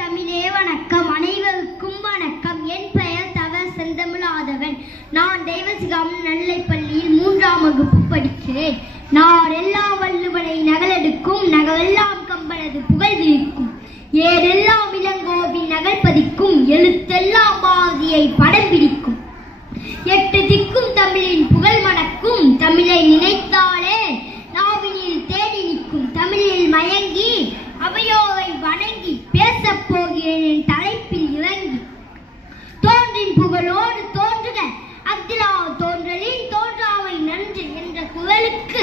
தமிழே வணக்கம். அனைவருக்கும் வணக்கம். என் பெயர் தவ செந்தமிழாதவன். நான் தெய்வசிகாம் நெல்லைப்பள்ளியில் 3ஆம் வகுப்பு படிக்கிறேன். நான் எல்லாம் வள்ளுவனை நகலெடுக்கும் நகலெல்லாம் கம்பனது புகழ் விரிக்கும் ஏதெல்லாம் இளங்கோவின் நகல் பதிக்கும் எழுத்தெல்லாம் பாரதியை படம் பிடிக்கும் 8 திக்கும் தமிழின் புகழ் மணக்கும் தமிழை நினைத்தாலே நாவினில் தேடி நிற்கும் தமிழில் மயங்கி அவையோரை வணங்கி பேசப் போகிறேன் என் தலைப்பில் இறங்கி. தோன்றின் புகழோடு தோன்றுக அக்திலா தோன்றலின் தோன்றாமை நன்று என்ற குரலுக்கு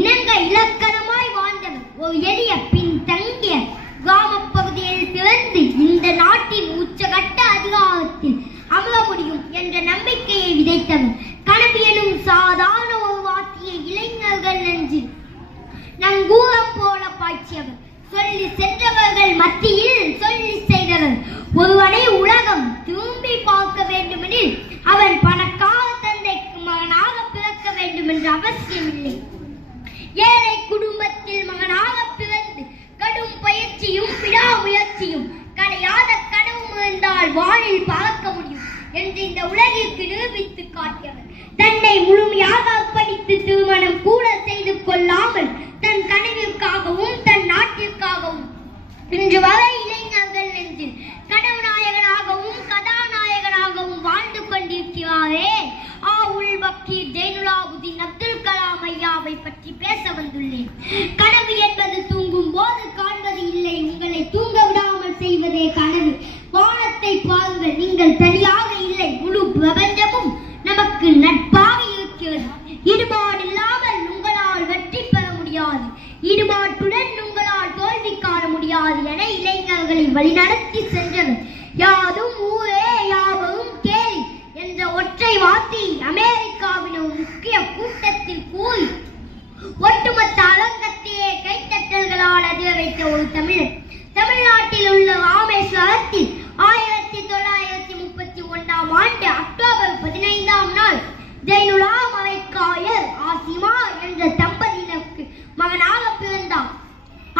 இணங்க இலக்கணமாய் வாழ்ந்தவர் ஒரு எளிய பின் தங்கிய கிராமப் பகுதியில் பிறந்து இந்த நாட்டின் உச்சகட்ட அதிகாரத்தில் அமர முடியும் என்ற நம்பிக்கையை விதைத்தவர். கனவு எனும் சாதாரண ஒரு வார்த்தையை இளைஞர்கள் நெஞ்சில் நங்கூரம் போல பாய்ச்சியவர். சொல்லி சென்றவர்கள் மத்தியில் சொல்லி செய்தவர். ஒருவனை உலகம் திரும்பி பார்க்க வேண்டுமெனில் அவன் பணக்கார தந்தைக்கு மகனாக பிறக்க வேண்டும் என்ற அவசியமில்லை. ஏழை குடும்பத்தில் மகனாக பிறந்து கடும் பயிற்சியும் விடாமுயற்சியும் கலையாத கனவு இருந்தால் வானில் பறக்க முடியும் என்று இந்த உலகிற்கு நிரூபித்து காட்டியவர். தன்னை முழுமையாக அர்ப்பணித்து திருமணம் கூட செய்து கொள்ளாமல் தன் கனவிற்காகவும் தன் நாட்டிற்காகவும் இன்று வரை இளைஞர்கள் நெஞ்சில் கனவு நாயகனாகவும் கதாநாயகனாகவும் வாழ்ந்து கொண்டிருக்கிறாரே உல் பக்கீர் ஜைனுலாபுதீன் அப்துல் கலாம் ஐயாவை பற்றி பேச வந்துள்ளேன். கனவு என்பது தூங்கும் போது காண்பது இல்லை, உங்களை தூங்க விடாமல் செய்வதே கனவு. வானத்தை பாருங்கள், நீங்கள் தனியாக இல்லை, முழு பிரபஞ்சமும் நமக்கு நட்பாக இருக்கிறது. ஈடுபாடு இல்லாமல் உங்களால் வெற்றி பெற முடியாது, ஈடுபாட்டுடன் உங்களால் தோல்வி காண முடியாது என இளைஞர்களை வழிநடத்தி சென்றனர். யாதும் ஊரே யாவரும் கேலி என்ற ஒற்றை வார்த்தை அமெரிக்காவின் ஒரு முக்கிய கூட்டத்தில் கூறி ஒட்டுமொத்த அரங்கத்தையே கைத்தட்டல்களால் அதிர வைத்த ஒரு தமிழர். தமிழ்நாட்டில் உள்ள ராமேஸ்வரத்தில் 1931ஆம் ஆண்டு அக்டோபர் 15ஆம் நாள் ஜைனுலா மரைக்காயர் ஆசிமா என்ற தம்பதியினருக்கு மகனாக பிறந்தார்.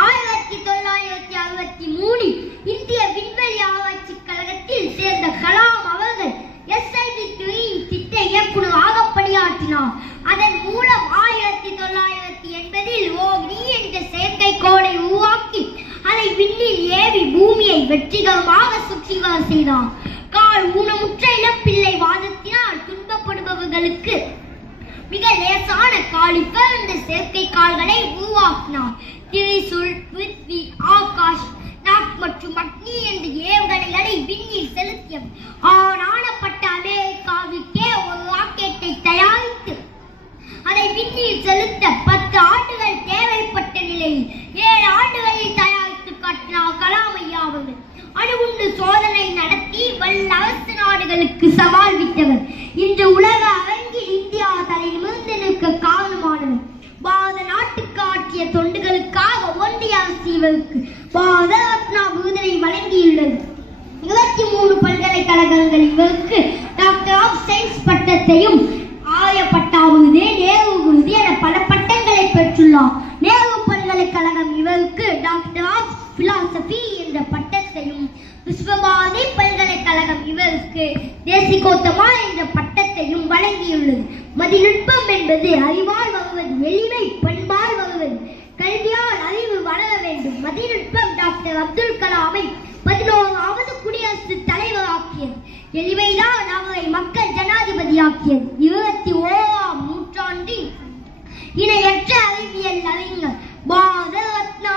1963 இந்திய விண்வெளி ஆராய்ச்சி கழகத்தில் சேர்ந்த கலாம் அவர்கள் SID-3 திட்ட இயக்குநராக பணியாற்றினார். அதன் மூலம் 1980இல் ரோகிணி என்ற செயற்கைக்கோளை உருவாக்கி அதை விண்ணில் ஏவி பூமியை வெற்றிகரமாக சுற்றி வர செய்தார். கால் ஊனமுற்ற இளம்பிள்ளை வாதத்தினால் துன்பப்படுபவர்களுக்கு மிக லேசான காலிபர் என்ற செயற்கை கால்களை உருவாக்கினார். திரிசூல், பிருத்வி, ஆகாஷ், நாக் மற்றும் அக்னி என்ற ஏவுகணைகளை விண்ணில் செலுத்தியவர். ஆனானப்பட்ட அமெரிக்காவிற்கே ஒரு ராக்கெட்டை தயாரித்து அதை விண்ணில் செலுத்த 10 ஆண்டுகள் தேவைப்பட்ட நிலையில் 7 ஆண்டுகளில் தயாரித்து காட்டினார் கலாம் ஐயா அவர்கள். அணுகுண்டு சோதனை நடத்தி வல்லரசு நாடுகளுக்கு சவால் விட்டவர். இன்று உலக அரங்கில் இந்தியா தலை நிமிர்ந்து நிற்க காரணமானவர். பாரத நாட்டுக்கு ஆற்றிய தொண்டுகளுக்காக ஒன்றிய அரசு இவருக்கு பாரத ரத்னா விருதினை வழங்கியுள்ளது. 23 பல்கலைக்கழகங்கள் இவருக்கு டாக்டர் ஆஃப் சயின்ஸ் பட்டத்தையும் ஆரியப்பட்டா விருது, நேரு விருது என பல பட்டங்களை பெற்றுள்ளார். நேரு பல்கலைக்கழகம் இவருக்கு டாக்டர் ஆஃப் பிலாசபி என்ற பட்டத்தையும், விஸ்வபாரதி பல்கலைக்கழகம் இவருக்கு தேசிகோத்தமா என்ற பட்டத்தையும் வழங்கியுள்ளது. மதிநுட்பம் என்பது அறிவால் வருவது, எளிமை பண்பால் வருவது, கல்வியால் அறிவு வளர வேண்டும். மதிநுட்பம் டாக்டர் அப்துல் கலாமை 11வது குடியரசுத் தலைவராக்கியது. எளிமைதான் அவரை மக்கள் ஜனாதிபதியாக்கியது. 21ஆம் நூற்றாண்டின் இணையற்ற அறிவியல் அறிஞர், பாரத ரத்னா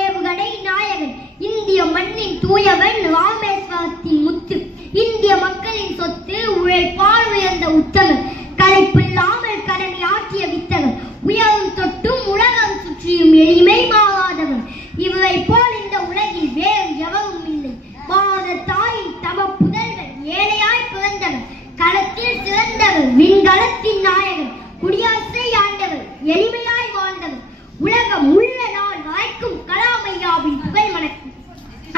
ஏவுகணை நாயகன், இந்திய மண்ணின் தூயவன், ராமேஸ்வரத்தின் முத்து, இந்திய மக்களின் சொத்து, உழைப்பால் உயர்ந்த உத்தமர், களைப்பில்லாமல் கடமை ஆற்றிய வித்தகர், உயரும் தொட்டும் உலகம் சுற்றியும் எளிமை மாறாதவர். இவரை போல் இந்த உலகில் வேறு எவரும் இல்லை. பாரத தாயின் தம புதல்வர், ஏழையாய் பிறந்தவர், களத்தில் சிறந்தவர், விண்கலத்தின் நாயகர், குடியரசை ஆண்டவர், எளிமையாய் வாழ்ந்தவர், உலகம் உள்ள நாள் வரைக்கும் கலாம் ஐயாவின் புகழ் மணக்கும்.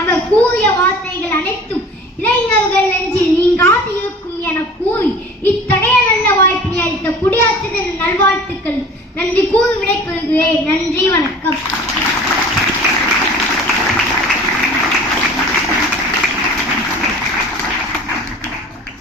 அவர் கூறிய வார்த்தைகள் அனைத்தும் இளைஞர்கள் நெஞ்சில் நீங்காது இருக்கும் என கூறி இத்தகைய நல்ல வாய்ப்பினை அளித்த குடியரசு தின நல்வாழ்த்துக்கள் நன்றி கூறி விடைபெறுகிறேன். நன்றி, வணக்கம்.